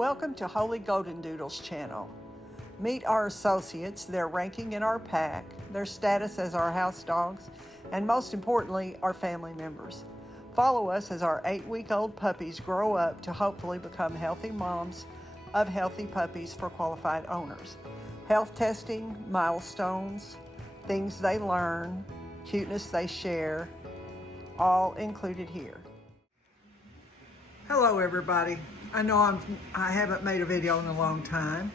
Welcome to Holy Golden Doodles channel. Meet our associates, their ranking in our pack, their status as our house dogs, and most importantly, our family members. Follow us as our 8-week-old puppies grow up to hopefully become healthy moms of healthy puppies for qualified owners. Health testing, milestones, things they learn, cuteness they share, all included here. Hello everybody. I know I haven't made a video in a long time,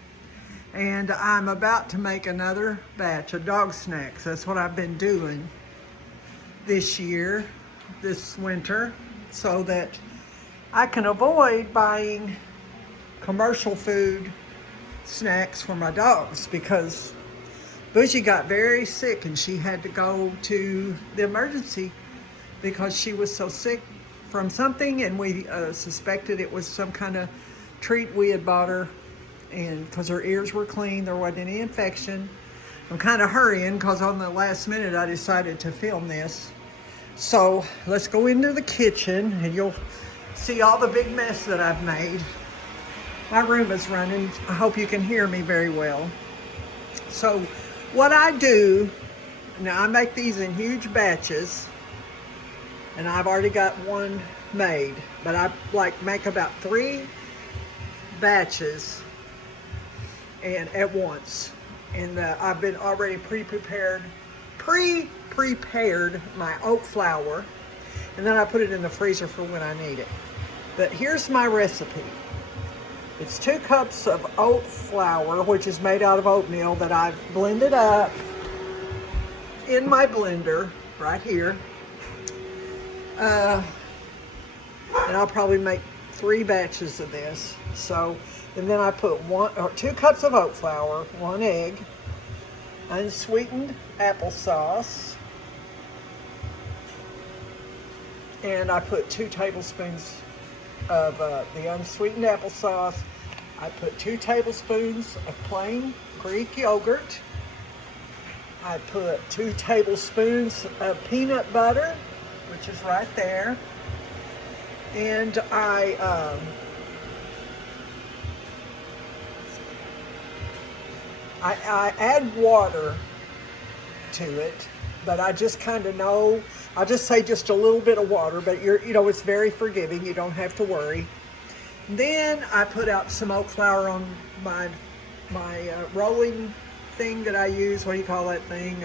and I'm about to make another batch of dog snacks. That's what I've been doing this year, this winter, so that I can avoid buying commercial food snacks for my dogs, because Bougie got very sick and she had to go to the emergency because she was so sick from something, and we suspected it was some kind of treat we had bought her, and because her ears were clean, there wasn't any infection. I'm kind of hurrying because on the last minute I decided to film this. So let's go into the kitchen and you'll see all the big mess that I've made. My room is running. I hope you can hear me very well. So what I do, now I make these in huge batches, and I've already got one made, but I make about 3 batches and at once. And I've been already pre-prepared my oat flour, and then I put it in the freezer for when I need it. But here's my recipe. It's 2 cups of oat flour, which is made out of oatmeal that I've blended up in my blender right here. And I'll probably make 3 batches of this. So, and then I put 2 cups of oat flour, 1 egg, unsweetened applesauce, and I put 2 tablespoons of the unsweetened applesauce. I put 2 tablespoons of plain Greek yogurt. I put 2 tablespoons of peanut butter, which is right there. And I add water to it, but I just kind of know, I'll just say just a little bit of water, but it's very forgiving. You don't have to worry. Then I put out some oat flour on my rolling thing that I use. What do you call that thing?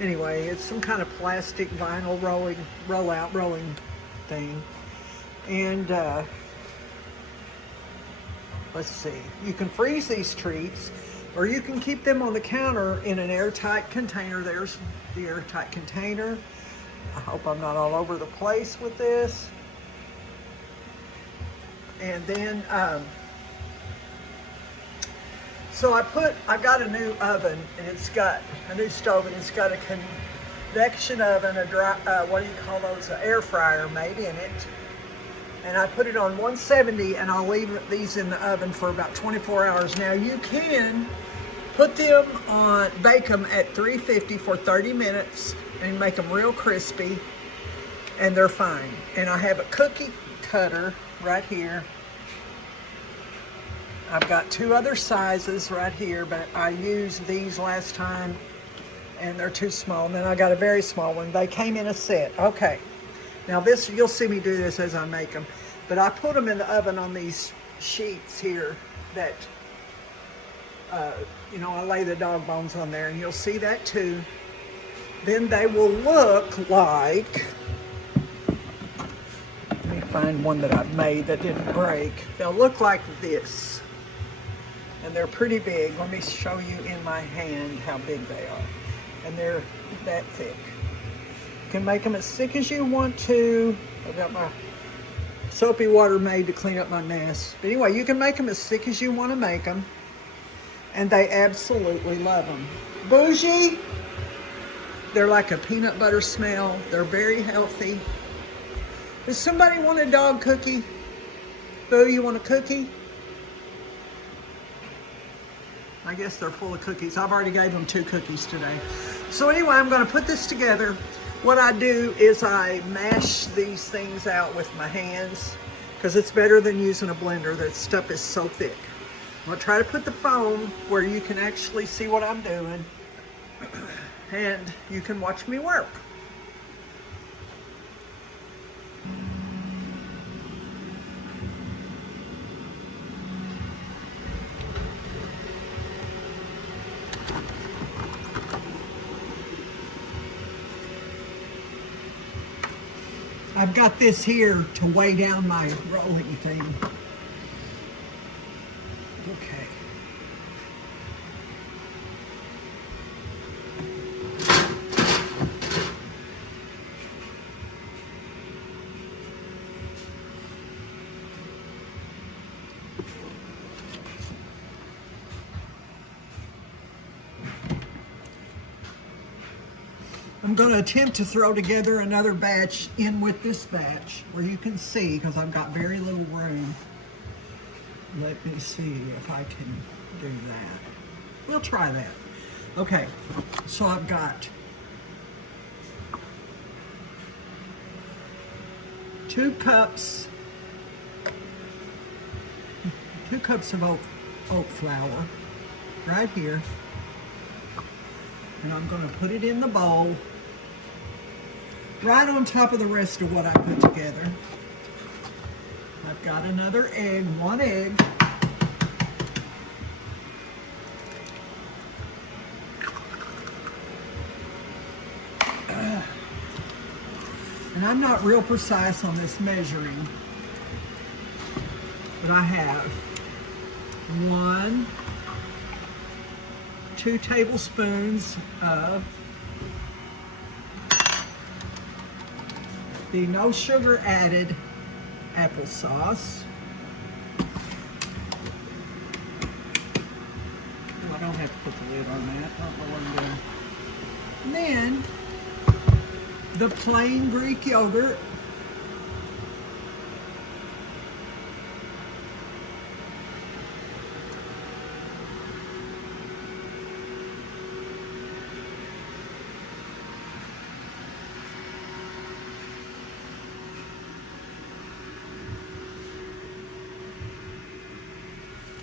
Anyway, it's some kind of plastic vinyl rolling thing. And let's see, you can freeze these treats, or you can keep them on the counter in an airtight container. There's the airtight container. I hope I'm not all over the place with this. And then, so I got a new oven, and it's got a new stove, and it's got a convection oven, a dry, what do you call those, an air fryer made in it. And I put it on 170, and I'll leave these in the oven for about 24 hours. Now you can put them on, bake them at 350 for 30 minutes and make them real crispy, and they're fine. And I have a cookie cutter right here. I've got 2 other sizes right here, but I used these last time and they're too small. And then I got a very small one. They came in a set. Okay. Now this, you'll see me do this as I make them, but I put them in the oven on these sheets here that, I lay the dog bones on there, and you'll see that too. Then they will look like, let me find one that I've made that didn't break. They'll look like this, and they're pretty big. Let me show you in my hand how big they are, and they're that thick. You can make them as thick as you want to. I've got my soapy water made to clean up my mess. But anyway, you can make them as thick as you want to make them. And they absolutely love them. Bougie, they're like a peanut butter smell. They're very healthy. Does somebody want a dog cookie? Boo, you want a cookie? I guess they're full of cookies. I've already gave them 2 cookies today. So anyway, I'm going to put this together. What I do is I mash these things out with my hands, because it's better than using a blender. That stuff is so thick. I'm gonna try to put the phone where you can actually see what I'm doing and you can watch me work. I've got this here to weigh down my rolling thing. Okay. I'm going to attempt to throw together another batch in with this batch where you can see, because I've got very little room. Let me see if I can do that. We'll try that. Okay, so I've got 2 cups of oat flour right here. And I'm going to put it in the bowl right on top of the rest of what I put together. I've got another egg, 1 egg. And I'm not real precise on this measuring, but I have 2 tablespoons of the no sugar added applesauce. Oh, I don't have to put the lid on that. I don't know what I'm doing. And then the plain Greek yogurt.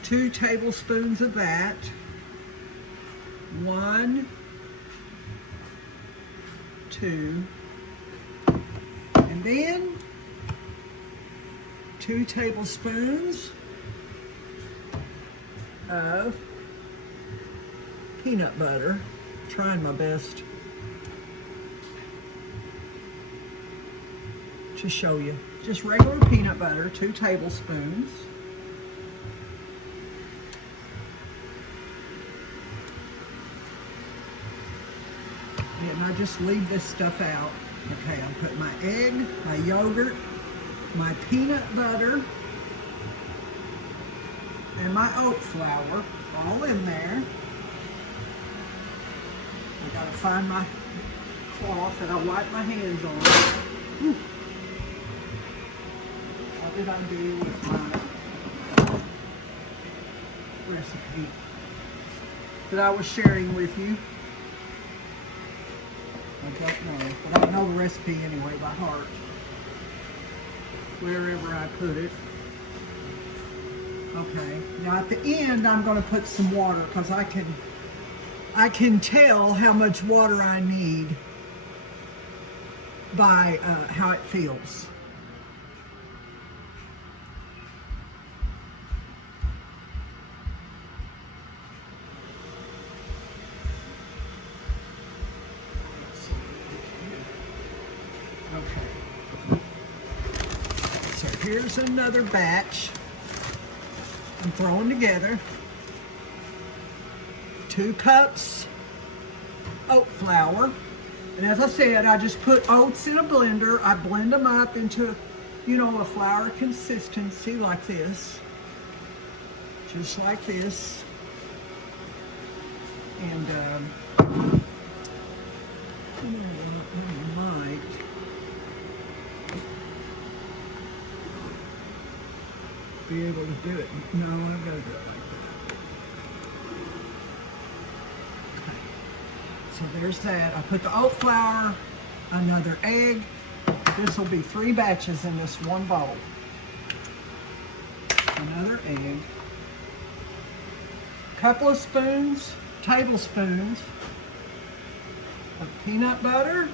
Two tablespoons of that. 1, 2, and then 2 tablespoons of peanut butter. Trying my best to show you. Just regular peanut butter, 2 tablespoons. And I just leave this stuff out. Okay, I'll put my egg, my yogurt, my peanut butter, and my oat flour all in there. I gotta find my cloth that I wipe my hands on. Whew. What did I do with my recipe that I was sharing with you? I don't know, but I know the recipe anyway by heart, wherever I put it. Okay, now at the end I'm going to put some water because I can tell how much water I need by how it feels. Okay, so here's another batch I'm throwing together. 2 cups oat flour, and as I said, I just put oats in a blender. I blend them up into, you know, a flour consistency like this, just like this, and I might be able to do it. No, I've got to do it like that. Okay. So there's that. I put the oat flour, another egg. This will be 3 batches in this one bowl. couple of tablespoons of peanut butter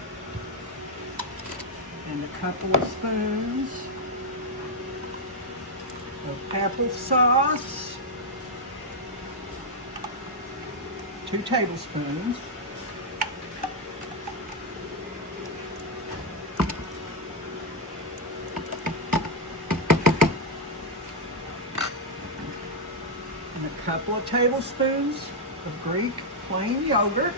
and a couple of spoons of applesauce, 2 tablespoons. And a couple of tablespoons of Greek plain yogurt.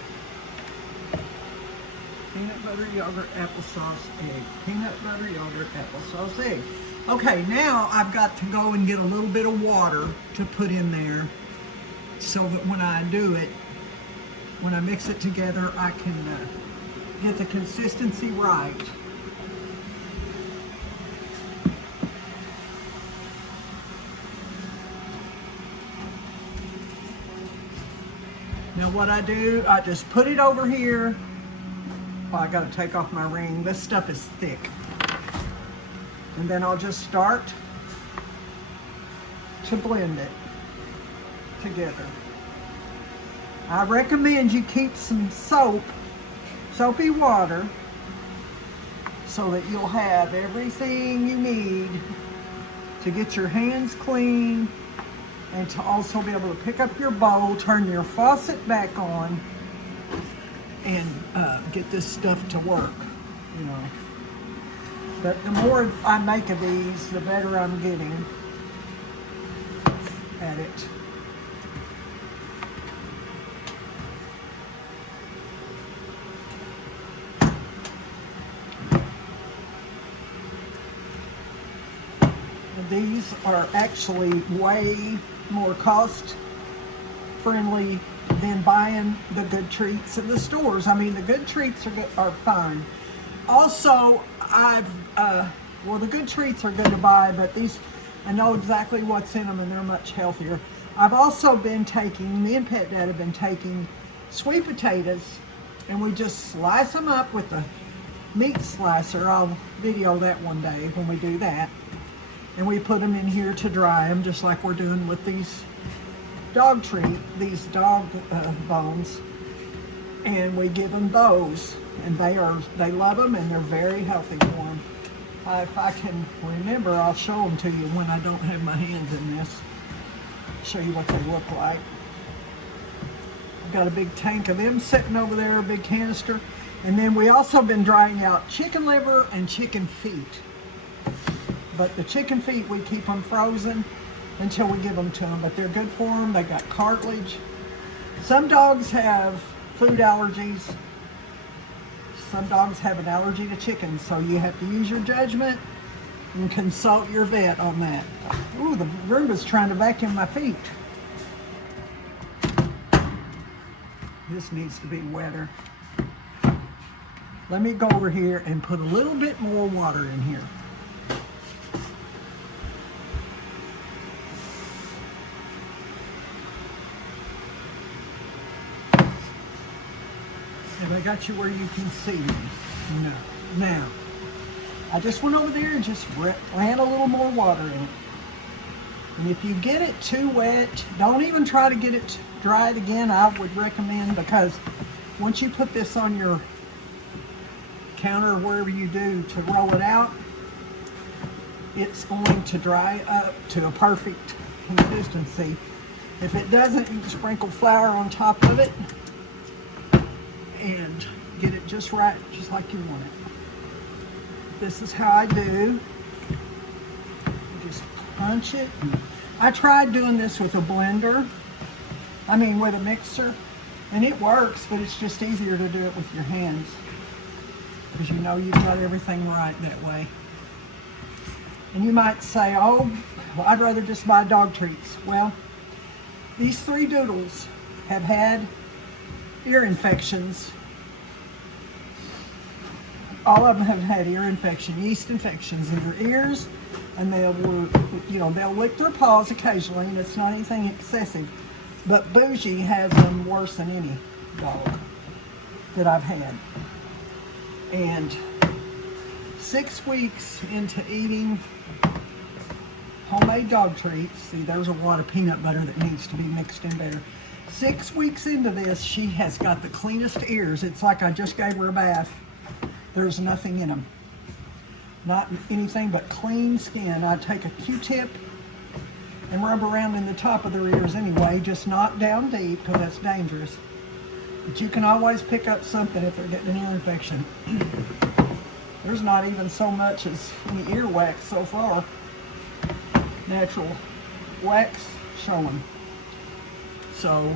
Peanut butter, yogurt, applesauce, egg. Peanut butter, yogurt, applesauce, egg. Okay, now I've got to go and get a little bit of water to put in there so that when I do it, when I mix it together, I can get the consistency right. Now what I do, I just put it over here. Oh, I gotta take off my ring. This stuff is thick. And then I'll just start to blend it together. I recommend you keep some soapy water, so that you'll have everything you need to get your hands clean and to also be able to pick up your bowl, turn your faucet back on, and get this stuff to work, you know. But the more I make of these, the better I'm getting at it. These are actually way more cost-friendly than buying the good treats in the stores. I mean, the good treats are fine. Also, well, the good treats are good to buy, but these, I know exactly what's in them, and they're much healthier. I've also been taking, me and Pet Dad have been taking sweet potatoes, and we just slice them up with the meat slicer. I'll video that one day when we do that. And we put them in here to dry them, just like we're doing with these dog bones. And we give them those, and they love them, and they're very healthy for them. If I can remember, I'll show them to you when I don't have my hands in this. Show you what they look like. I've got a big tank of them sitting over there, a big canister. And then we also been drying out chicken liver and chicken feet. But the chicken feet, we keep them frozen until we give them to them. But they're good for them. They got cartilage. Some dogs have food allergies. Some dogs have an allergy to chicken. So you have to use your judgment and consult your vet on that. Ooh, the Roomba's trying to vacuum my feet. This needs to be wetter. Let me go over here and put a little bit more water in here. Have I got you where you can see me? No. Now, I just went over there and just ran a little more water in it. And if you get it too wet, don't even try to get it dried again, I would recommend, because once you put this on your counter or wherever you do to roll it out, it's going to dry up to a perfect consistency. If it doesn't, you can sprinkle flour on top of it and get it just right, just like you want it. This is how I do. You just punch it. I tried doing this with a blender, with a mixer, and it works, but it's just easier to do it with your hands, because you know you've got everything right that way. And you might say, oh, well, I'd rather just buy dog treats. Well, these 3 doodles have had ear infections. All of them have had ear infection, yeast infections in their ears, and they'll lick their paws occasionally, and it's not anything excessive. But Bougie has them worse than any dog that I've had. And 6 weeks into eating homemade dog treats, see, there's a lot of peanut butter that needs to be mixed in there. 6 weeks into this, she has got the cleanest ears. It's like I just gave her a bath. There's nothing in them. Not anything but clean skin. I take a Q-tip and rub around in the top of their ears anyway, just not down deep because that's dangerous. But you can always pick up something if they're getting an ear infection. There's not even so much as any earwax so far. Natural wax showing. So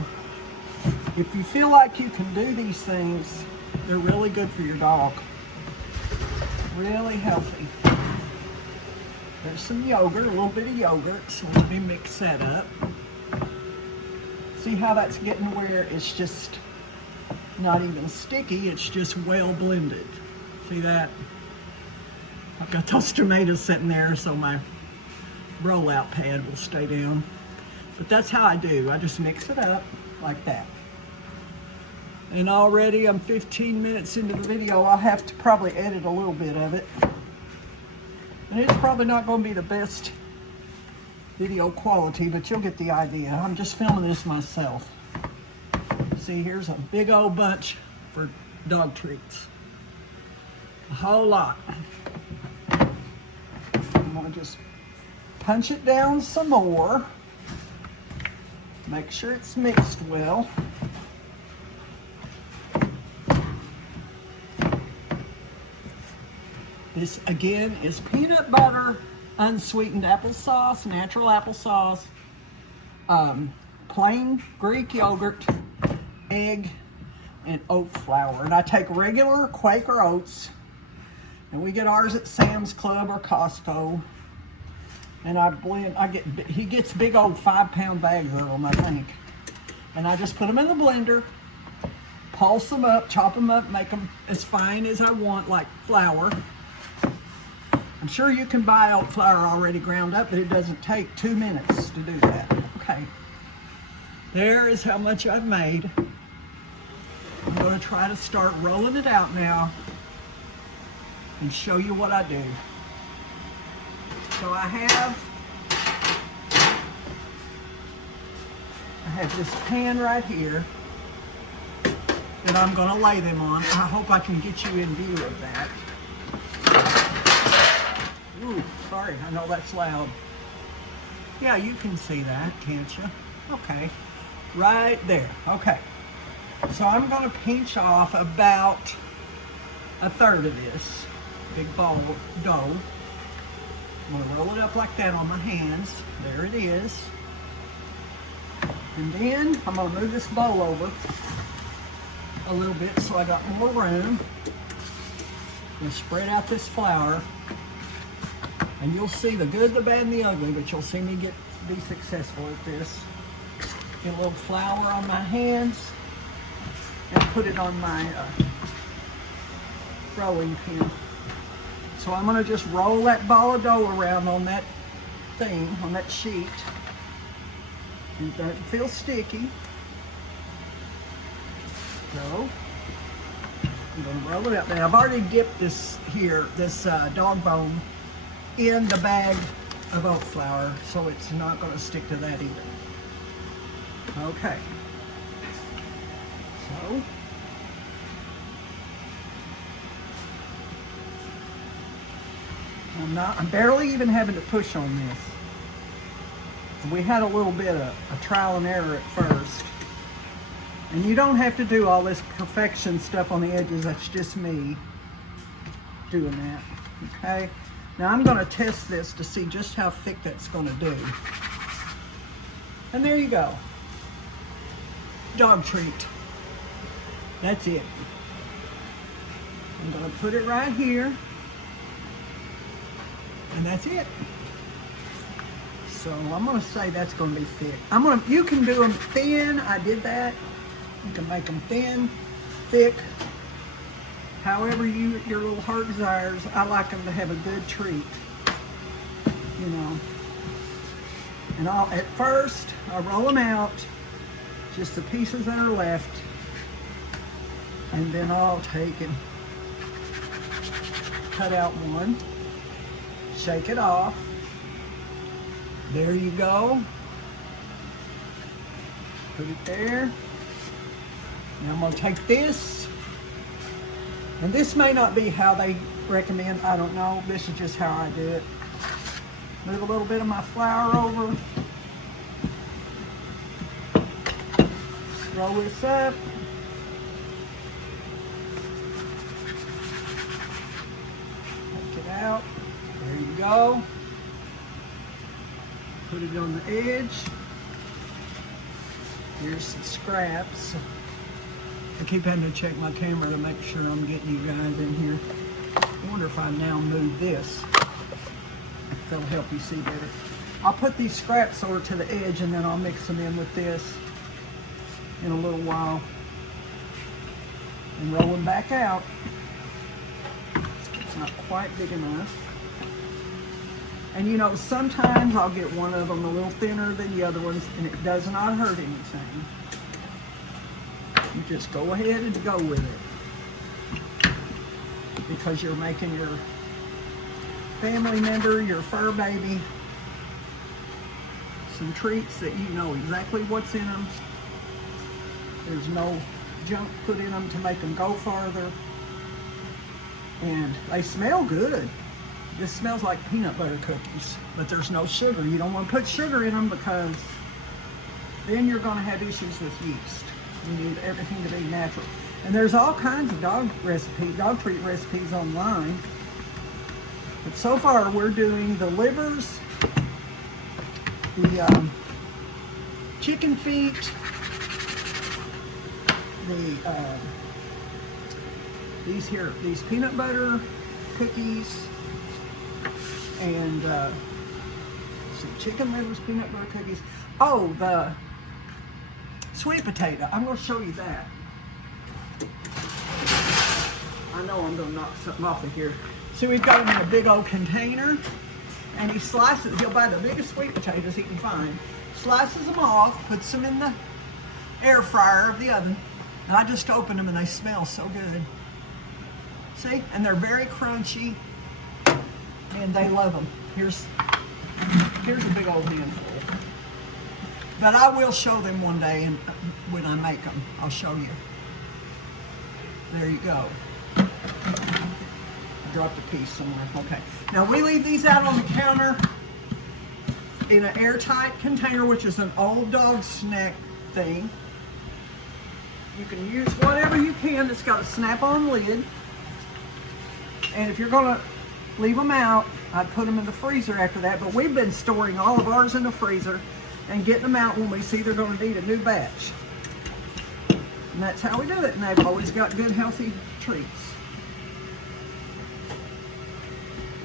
if you feel like you can do these things, they're really good for your dog. Really healthy. There's some yogurt, a little bit of yogurt, so let me mix that up. See how that's getting where it's just not even sticky, it's just well blended. See that? I've got those tomatoes sitting there so my rollout pad will stay down. But that's how I do. I just mix it up like that. And already I'm 15 minutes into the video. I'll have to probably edit a little bit of it. And it's probably not going to be the best video quality, but you'll get the idea. I'm just filming this myself. See, here's a big old bunch for dog treats. A whole lot. I'm going to just punch it down some more. Make sure it's mixed well. This again is peanut butter, unsweetened applesauce, natural applesauce, plain Greek yogurt, egg, and oat flour. And I take regular Quaker Oats, and we get ours at Sam's Club or Costco. And I blend, he gets big old 5-pound bags of them, I think. And I just put them in the blender, pulse them up, chop them up, make them as fine as I want, like flour. I'm sure you can buy oat flour already ground up, but it doesn't take 2 minutes to do that. Okay, there is how much I've made. I'm going to try to start rolling it out now and show you what I do. So I have this pan right here that I'm going to lay them on. I hope I can get you in view of that. Ooh, sorry, I know that's loud. Yeah, you can see that, can't you? Okay, right there. Okay, so I'm going to pinch off about a third of this big ball of dough. I'm going to roll it up like that on my hands. There it is. And then I'm going to move this bowl over a little bit so I got more room. And spread out this flour. And you'll see the good, the bad, and the ugly, but you'll see me be successful at this. Get a little flour on my hands and put it on my rolling pin. So I'm going to just roll that ball of dough around on that thing, on that sheet. It doesn't feel sticky. So I'm going to roll it up. Now I've already dipped this dog bone in the bag of oat flour, so it's not going to stick to that either. Okay. So I'm barely even having to push on this. We had a little bit of a trial and error at first. And you don't have to do all this perfection stuff on the edges. That's just me doing that. Okay. Now I'm going to test this to see just how thick that's going to do. And there you go. Dog treat. That's it. I'm going to put it right here. And that's it. So I'm going to say that's going to be thick. You can do them thin. I did that. You can make them thin, thick, however your little heart desires. I like them to have a good treat, you know. And at first, I roll them out, just the pieces that are left, and then I'll take and cut out one, shake it off. There you go. Put it there. Now I'm gonna take this, and this may not be how they recommend, I don't know. This is just how I do it. Move a little bit of my flour over. Roll this up. Take it out. There you go. Put it on the edge. Here's some scraps. I keep having to check my camera to make sure I'm getting you guys in here. I wonder if I now move this. That'll help you see better. I'll put these scraps over to the edge and then I'll mix them in with this in a little while. And roll them back out. It's not quite big enough. And you know, sometimes I'll get one of them a little thinner than the other ones and it does not hurt anything. You just go ahead and go with it. Because you're making your family member, your fur baby, some treats that you know exactly what's in them. There's no junk put in them to make them go farther. And they smell good. This smells like peanut butter cookies, but there's no sugar. You don't want to put sugar in them because then you're going to have issues with yeast. You need everything to be natural. And there's all kinds of dog treat recipes online. But so far we're doing the livers, the chicken feet, these peanut butter cookies, and some chicken livers, peanut butter cookies. Oh, the sweet potato. I'm going to show you that. I know I'm going to knock something off of here. See, we've got them in a big old container, and he slices, he'll buy the biggest sweet potatoes he can find, slices them off, puts them in the air fryer of the oven, and I just open them and they smell so good. See? And they're very crunchy, and they love them. Here's a big old handful. But I will show them one day, and when I make them, I'll show you. There you go. I dropped a piece somewhere. Okay. Now we leave these out on the counter in an airtight container, which is an old dog snack thing. You can use whatever you can that's got a snap-on lid. And if you're gonna leave them out, I'd put them in the freezer after that. But we've been storing all of ours in the freezer and getting them out when we see they're gonna need a new batch. And that's how we do it. And they've always got good, healthy treats.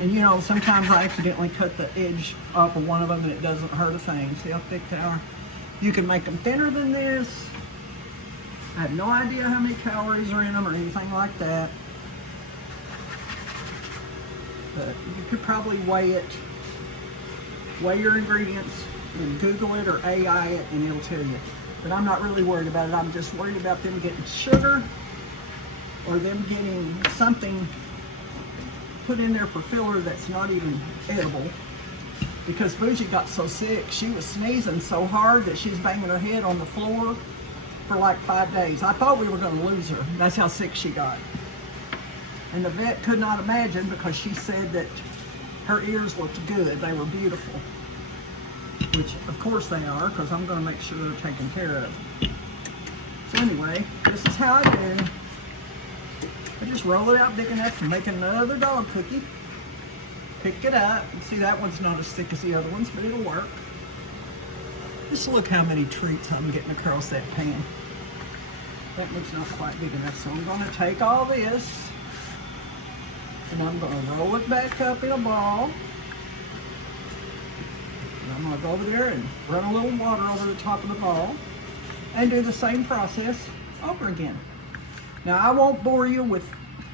And you know, sometimes I accidentally cut the edge off of one of them and it doesn't hurt a thing. See how thick they are? You can make them thinner than this. I have no idea how many calories are in them or anything like that. But you could probably weigh it, weigh your ingredients, and Google it or AI it, and it'll tell you. But I'm not really worried about it. I'm just worried about them getting sugar or them getting something put in there for filler that's not even edible. Because Bougie got so sick, she was sneezing so hard that she was banging her head on the floor for like 5 days. I thought we were going to lose her. That's how sick she got. And the vet could not imagine because she said that her ears looked good. They were beautiful. Which, of course they are, because I'm going to make sure they're taken care of. So anyway, this is how I do. I just roll it out big enough to make another dog cookie. Pick it up. See, that one's not as thick as the other ones, but it'll work. Just look how many treats I'm getting across that pan. That one's not quite big enough, so I'm going to take all this and I'm going to roll it back up in a ball. And I'm going to go over there and run a little water over the top of the ball and do the same process over again. Now, I won't bore you with,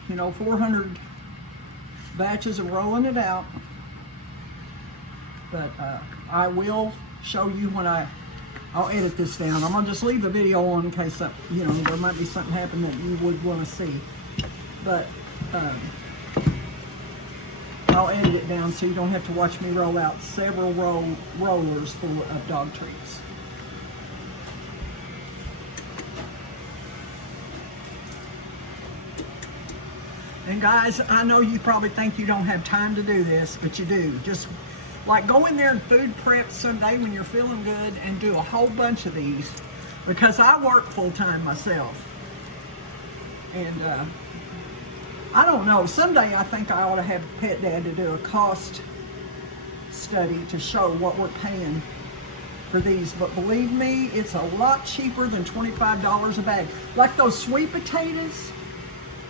400 batches of rolling it out, but I will show you when I'll edit this down. I'm going to just leave the video on in case, there might be something happen that you would want to see. But I'll edit it down so you don't have to watch me roll out several rollers full of dog treats. And guys, I know you probably think you don't have time to do this, but you do. Just like go in there and food prep someday when you're feeling good and do a whole bunch of these, because I work full time myself. And I don't know, someday I think I ought to have Pet Dad to do a cost study to show what we're paying for these, but believe me, it's a lot cheaper than $25 a bag. Like those sweet potatoes,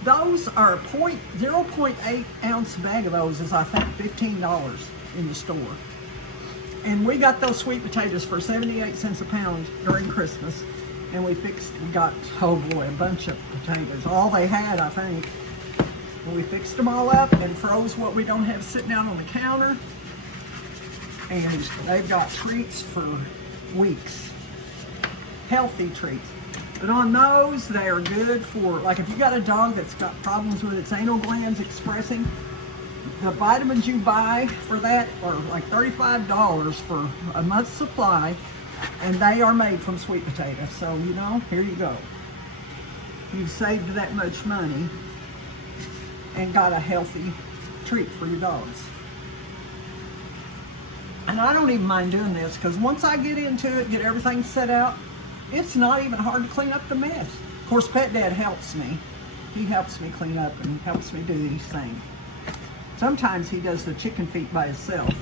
those are 0.8 ounce bag of those is I think $15 in the store. And we got those sweet potatoes for 78 cents a pound during Christmas. And we got, oh boy, a bunch of potatoes. All they had, I think. And we fixed them all up and froze what we don't have sitting out on the counter. And they've got treats for weeks. Healthy treats. But on those, they are good for, like if you got a dog that's got problems with its anal glands expressing, the vitamins you buy for that are like $35 for a month's supply, and they are made from sweet potatoes. So, you know, here you go. You've saved that much money and got a healthy treat for your dogs. And I don't even mind doing this, because once I get into it, get everything set out, it's not even hard to clean up the mess. Of course, Pet Dad helps me. He helps me clean up and helps me do these things. Sometimes he does the chicken feet by himself.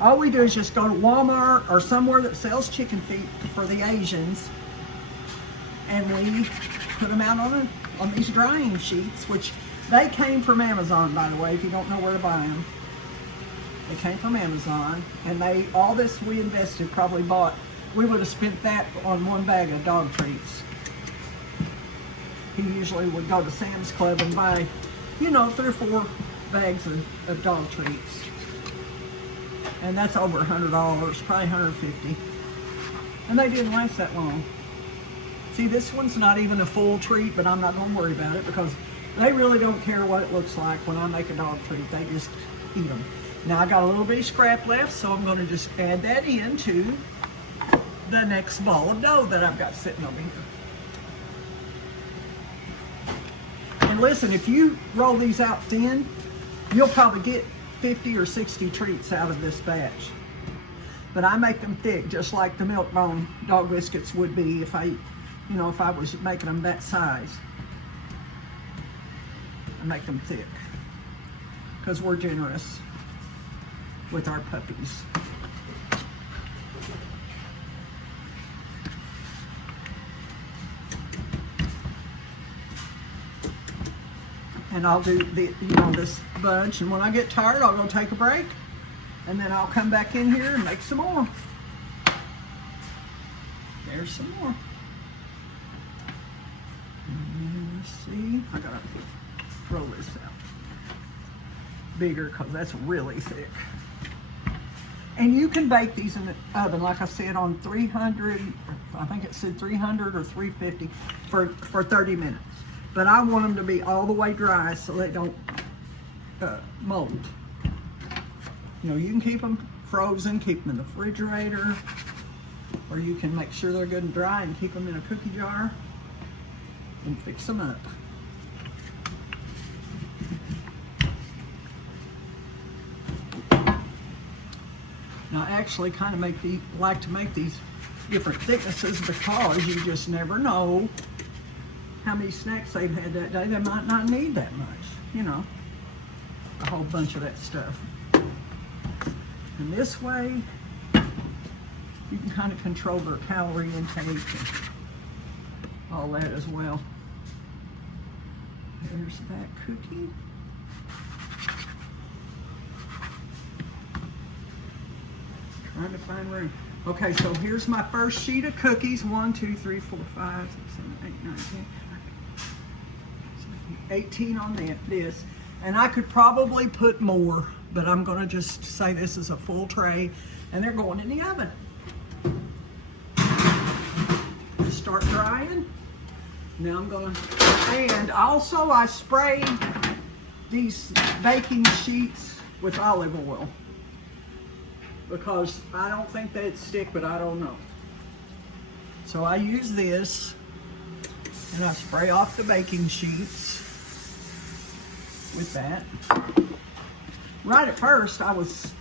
All we do is just go to Walmart or somewhere that sells chicken feet for the Asians, and we put them out on these drying sheets, which they came from Amazon, by the way, if you don't know where to buy them. They came from Amazon, and all this we invested probably bought, we would have spent that on one bag of dog treats. He usually would go to Sam's Club and buy, you know, 3 or 4 bags of dog treats. And that's over $100, probably $150. And they didn't last that long. See, this one's not even a full treat, but I'm not gonna worry about it because they really don't care what it looks like when I make a dog treat. They just eat them. Now I got a little bit of scrap left, so I'm gonna just add that into the next ball of dough that I've got sitting over here. And listen, if you roll these out thin, you'll probably get 50 or 60 treats out of this batch. But I make them thick, just like the milk bone dog biscuits would be if I was making them that size. I make them thick, because we're generous with our puppies. And I'll do this bunch, and when I get tired, I'll go take a break, and then I'll come back in here and make some more. There's some more. And let's see, I gotta roll this out bigger because that's really thick. And you can bake these in the oven, like I said, on 300, I think it said 300 or 350 for 30 minutes. But I want them to be all the way dry so they don't mold. You know, you can keep them frozen, keep them in the refrigerator, or you can make sure they're good and dry and keep them in a cookie jar and fix them up. Now, I actually kind of like to make these different thicknesses because you just never know how many snacks they've had that day. They might not need that much, you know, a whole bunch of that stuff. And this way, you can kind of control their calorie intake and all that as well. There's that cookie. Trying to find room. Okay, so here's my first sheet of cookies. 1, 2, 3, 4, 5, 6, 7, 8, 9, 10, 18 on this. And I could probably put more, but I'm gonna just say this is a full tray, and they're going in the oven. Start drying. Now I'm gonna, and also I sprayed these baking sheets with olive oil, because I don't think they'd stick, but I don't know. So I use this, and I spray off the baking sheets. with that. Right at first, I was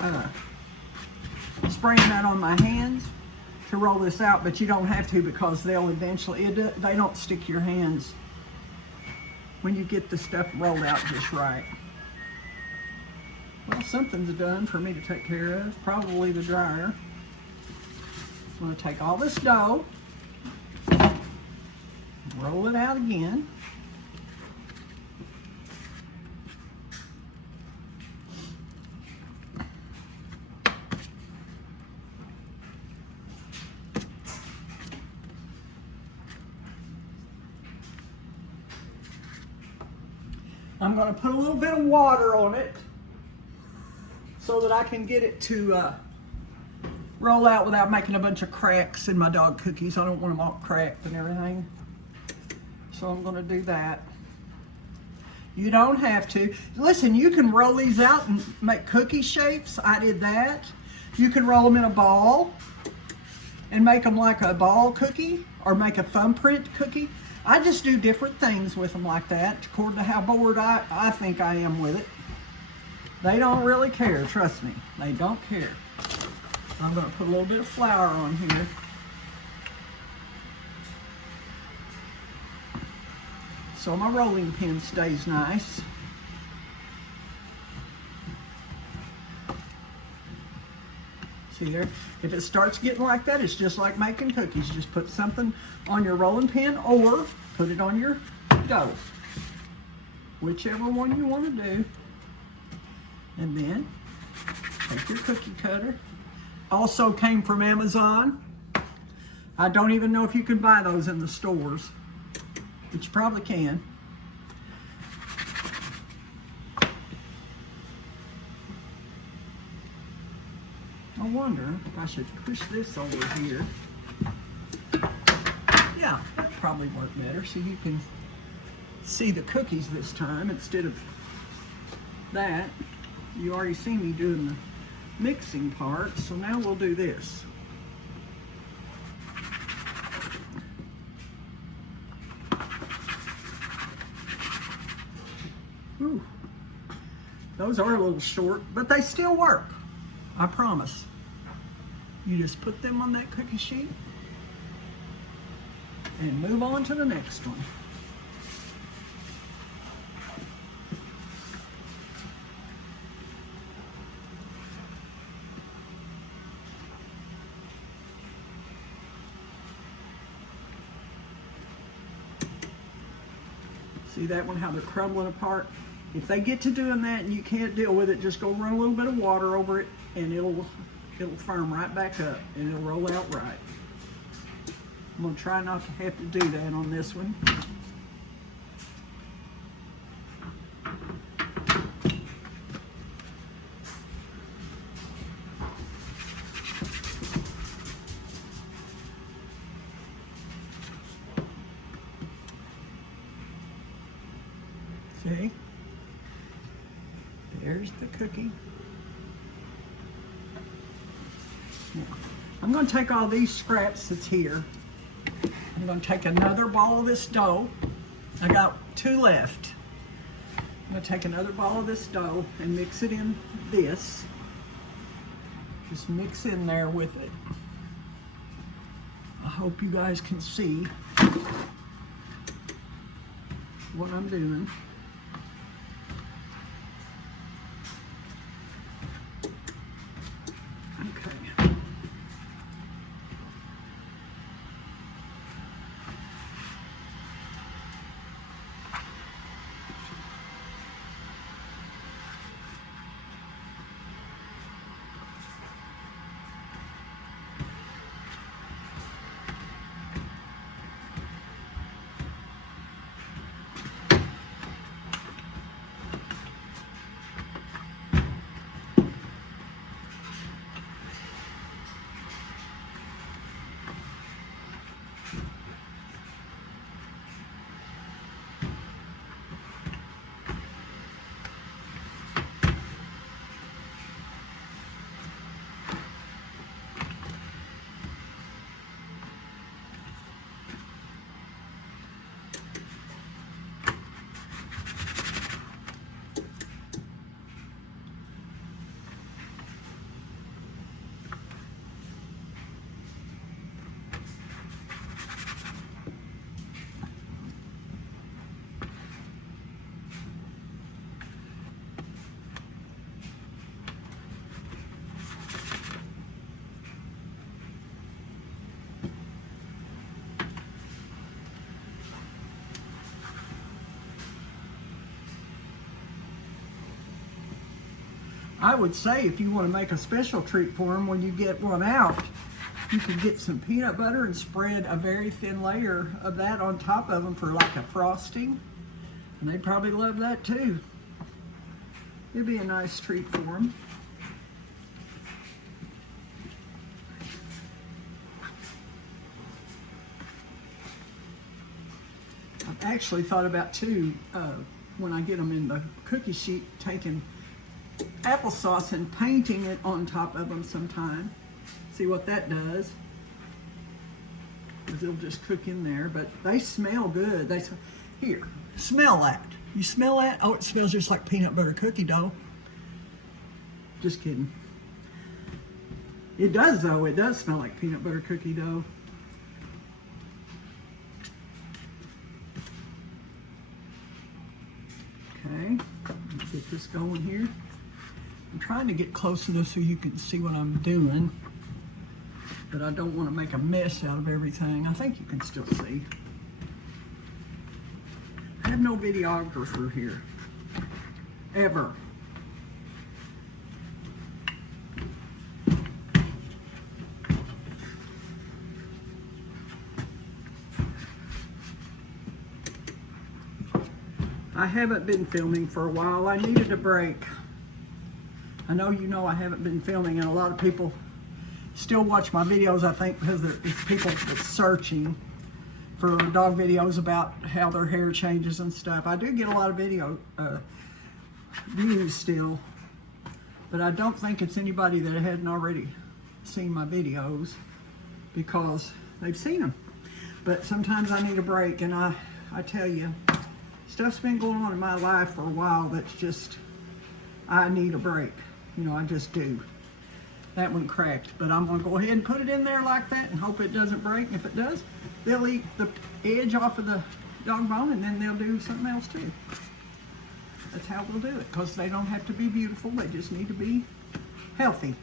spraying that on my hands to roll this out, but you don't have to because they'll eventually, they don't stick your hands when you get the stuff rolled out just right. Well, something's done for me to take care of, probably the dryer. I'm going to take all this dough, roll it out again. I'm going to put a little bit of water on it so that I can get it to roll out without making a bunch of cracks in my dog cookies. I don't want them all cracked and everything. So I'm going to do that. You don't have to. Listen, you can roll these out and make cookie shapes. I did that. You can roll them in a ball and make them like a ball cookie or make a thumbprint cookie. I just do different things with them like that according to how bored I think I am with it. They don't really care, trust me. They don't care. I'm going to put a little bit of flour on here. So my rolling pin stays nice. See there? If it starts getting like that, it's just like making cookies. Just put something on your rolling pin or put it on your dough. Whichever one you want to do. And then take your cookie cutter. Also came from Amazon. I don't even know if you can buy those in the stores, but you probably can. I wonder if I should push this over here. Yeah, that'd probably work better so you can see the cookies this time instead of that. You already see me doing the mixing part, so now we'll do this. Ooh, those are a little short, but they still work, I promise. You just put them on that cookie sheet and move on to the next one. See that one, how they're crumbling apart? If they get to doing that and you can't deal with it, just go run a little bit of water over it and it'll firm right back up and it'll roll out right. I'm gonna try not to have to do that on this one. See? There's the cookie. Now, I'm going to take all these scraps that's here. I'm going to take another ball of this dough. I got 2 left. I'm going to take another ball of this dough and mix it in this. Just mix in there with it. I hope you guys can see what I'm doing. I would say if you want to make a special treat for them, when you get one out, you can get some peanut butter and spread a very thin layer of that on top of them for like a frosting. And they'd probably love that too. It'd be a nice treat for them. I've actually thought about too, when I get them in the cookie sheet, taking applesauce and painting it on top of them sometime. See what that does. Because it'll just cook in there, but they smell good. Here, smell that. You smell that? Oh, it smells just like peanut butter cookie dough. Just kidding. It does though, it does smell like peanut butter cookie dough. Okay, let's get this going here. I'm trying to get close to this so you can see what I'm doing, but I don't want to make a mess out of everything. I think you can still see. I have no videographer here, ever. I haven't been filming for a while. I needed a break. I know you know I haven't been filming, and a lot of people still watch my videos, I think, because it's people that's searching for dog videos about how their hair changes and stuff. I do get a lot of video views still, but I don't think it's anybody that hadn't already seen my videos because they've seen them. But sometimes I need a break, and I tell you, stuff's been going on in my life for a while that's just, I need a break. You know, I just do. That one cracked, but I'm gonna go ahead and put it in there like that and hope it doesn't break. If it does, they'll eat the edge off of the dog bone, and then they'll do something else too. That's how we'll do it, because they don't have to be beautiful, they just need to be healthy.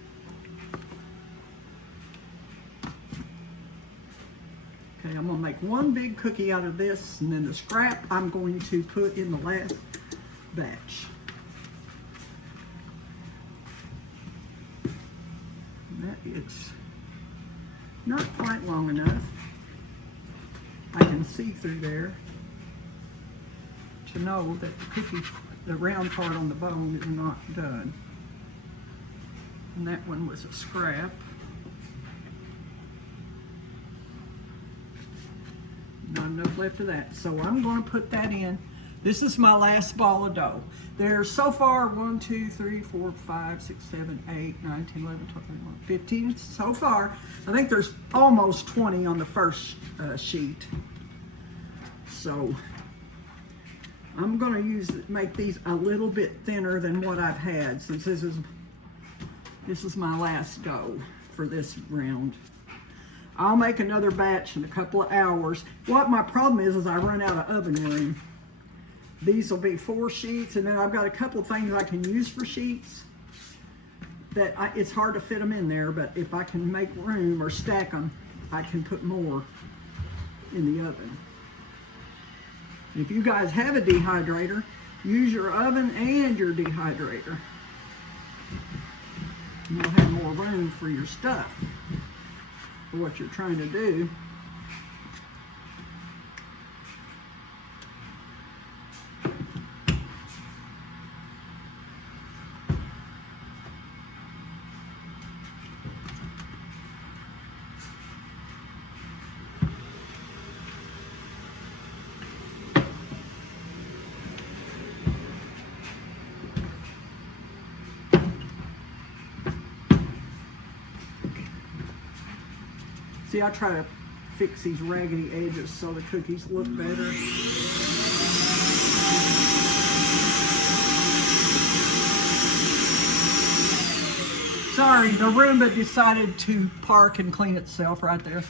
Okay, I'm gonna make one big cookie out of this, and then the scrap I'm going to put in the last batch. And that is not quite long enough. I can see through there to know that the cookie, the round part on the bone, is not done. And that one was a scrap. Not enough left of that. So I'm going to put that in. This is my last ball of dough. There's so far 1, 2, 3, 4, 5, 6, 7, 8, 9, 10, 11, 12, 13, 15 so far. I think there's almost 20 on the first sheet. So I'm going to make these a little bit thinner than what I've had, since this is my last go for this round. I'll make another batch in a couple of hours. What my problem is I run out of oven room. These will be 4 sheets, and then I've got a couple of things I can use for sheets that it's hard to fit them in there, but if I can make room or stack them, I can put more in the oven. If you guys have a dehydrator, use your oven and your dehydrator. You'll have more room for your stuff, for what you're trying to do. See, I try to fix these raggedy edges so the cookies look better. Sorry, the Roomba decided to park and clean itself right there.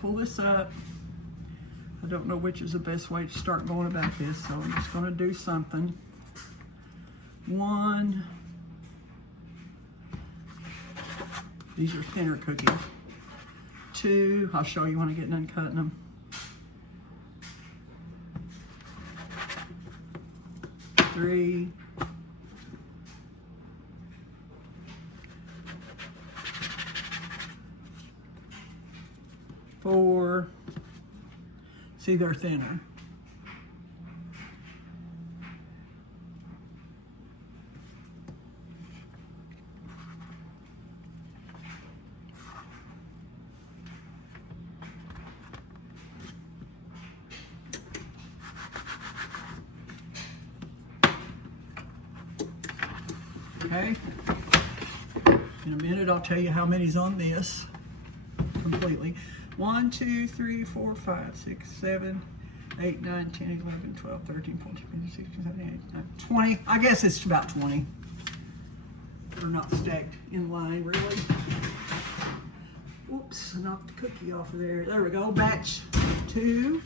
Pull this up. I don't know which is the best way to start going about this, so I'm just going to do something. 1. These are thinner cookies. 2, I'll show you when I get done cutting them. 3, 4. See, they're thinner. Okay. In a minute, I'll tell you how many's on this completely. 1, 2, 3, 4, 5, 6, 7, 8, 9, 10, 11, 12, 13, 14, 15, 16, 17, 18, 19, 20. I guess it's about 20. They're not stacked in line, really. Oops, I knocked the cookie off of there. There we go, batch 2.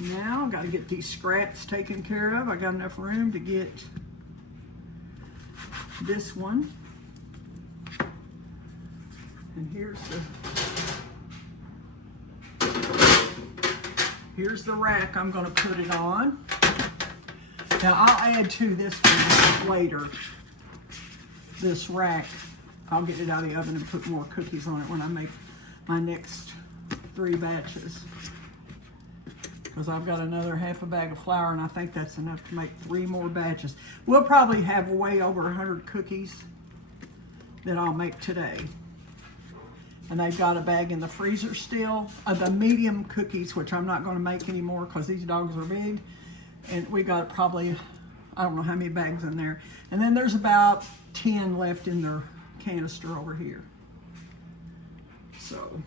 Now, I've got to get these scraps taken care of. I got enough room to get this one. And here's the rack I'm going to put it on. Now I'll add to this one later. This rack, I'll get it out of the oven and put more cookies on it when I make my next 3 batches. Because I've got another half a bag of flour, and I think that's enough to make 3 more batches. We'll probably have way over 100 cookies that I'll make today. And they've got a bag in the freezer still of the medium cookies, which I'm not going to make anymore because these dogs are big. And we got probably, I don't know how many bags in there. And then there's about 10 left in their canister over here. So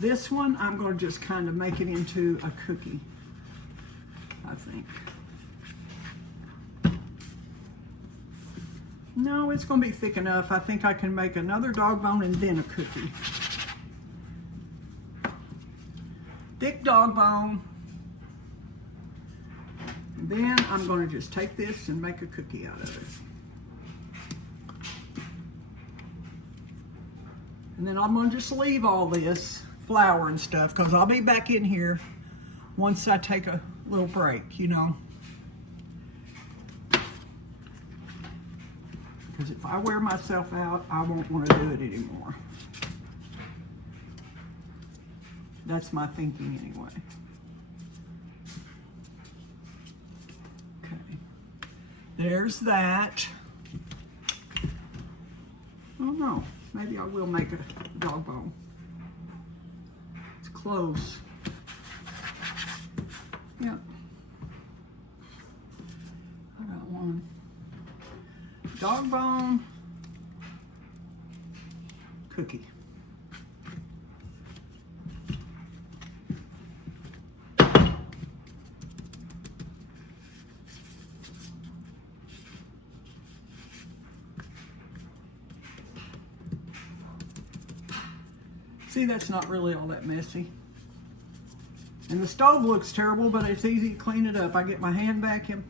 this one, I'm going to just kind of make it into a cookie, I think. No, it's going to be thick enough. I think I can make another dog bone and then a cookie. Thick dog bone. And then I'm going to just take this and make a cookie out of it. And then I'm going to just leave all this flour and stuff because I'll be back in here once I take a little break, you know. Because if I wear myself out, I won't want to do it anymore. That's my thinking anyway. Okay. There's that. Oh no, maybe I will make a dog bone. It's close. Yep. I got one. Dog bone cookie. See, that's not really all that messy. And the stove looks terrible, but it's easy to clean it up. I get my hand vacuum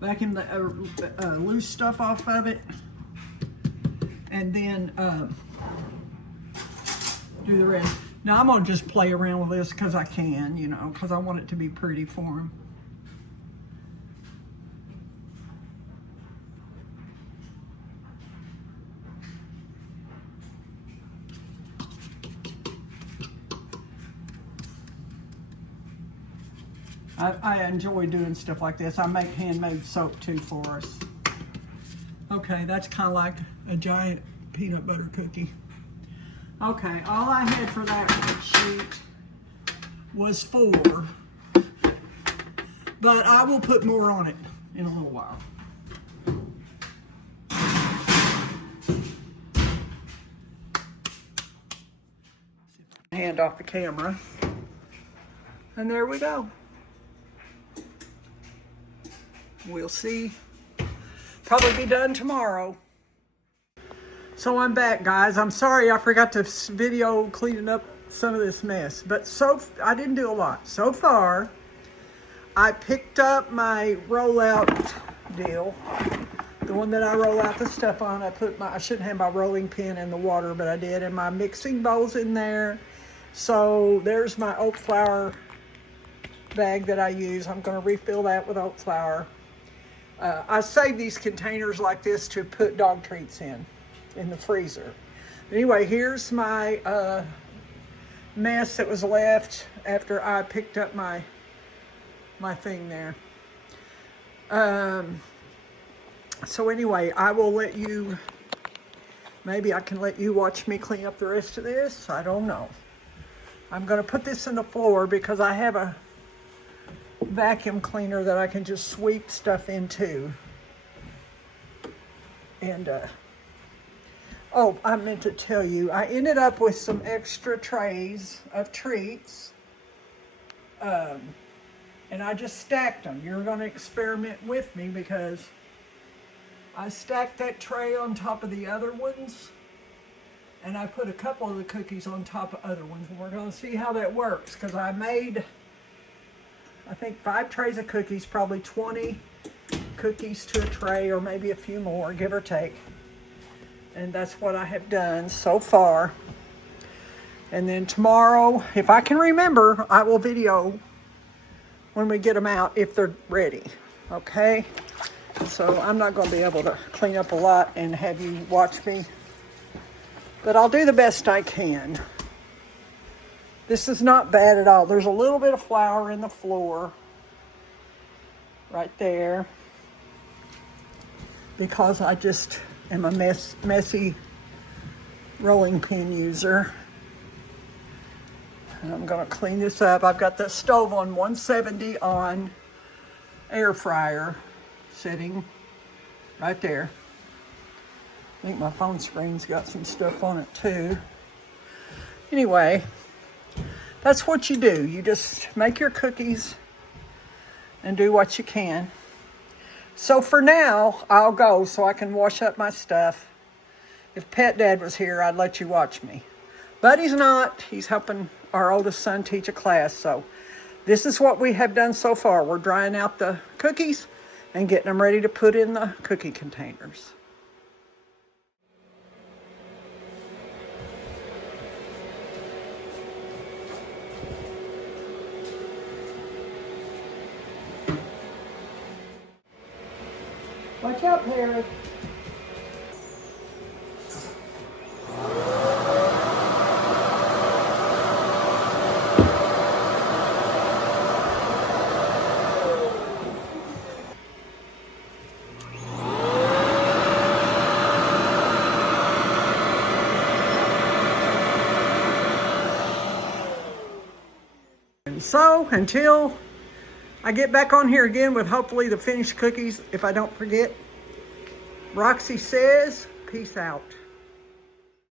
the loose stuff off of it, and then do the rest. Now I'm gonna just play around with this because I can, you know, because I want it to be pretty for him. I enjoy doing stuff like this. I make handmade soap too for us. Okay, that's kind of like a giant peanut butter cookie. Okay, all I had for that worksheet was 4, but I will put more on it in a little while. Hand off the camera, and there we go. We'll see. Probably be done tomorrow. So I'm back, guys. I'm sorry I forgot to video cleaning up some of this mess, but I didn't do a lot. So far, I picked up my rollout deal, the one that I roll out the stuff on. I shouldn't have my rolling pin in the water, but I did, and my mixing bowl's in there. So there's my oat flour bag that I use. I'm going to refill that with oat flour. I save these containers like this to put dog treats in. in the freezer. Anyway, here's my mess that was left after I picked up my thing there. So anyway, I will let you, maybe I can let you watch me clean up the rest of this. I don't know. I'm going to put this in the floor because I have a vacuum cleaner that I can just sweep stuff into. And, oh, I meant to tell you, I ended up with some extra trays of treats. And I just stacked them. You're going to experiment with me because I stacked that tray on top of the other ones. And I put a couple of the cookies on top of other ones. And we're going to see how that works. Because I made, I think, 5 trays of cookies. Probably 20 cookies to a tray. Or maybe a few more, give or take. And that's what I have done so far. And then tomorrow, if I can remember, I will video when we get them out if they're ready. Okay? So I'm not going to be able to clean up a lot and have you watch me. But I'll do the best I can. This is not bad at all. There's a little bit of flour in the floor. Right there. Because I just am a messy rolling pin user. And I'm going to clean this up. I've got the stove on 170 on air fryer sitting right there. I think my phone screen's got some stuff on it too. Anyway, that's what you do. You just make your cookies and do what you can. So for now, I'll go so I can wash up my stuff. If Pet Dad was here, I'd let you watch me. But he's not. He's helping our oldest son teach a class. So this is what we have done so far. We're drying out the cookies and getting them ready to put in the cookie containers. Watch out, Perry. So, until I get back on here again with hopefully the finished cookies, if I don't forget, Roxy says, peace out.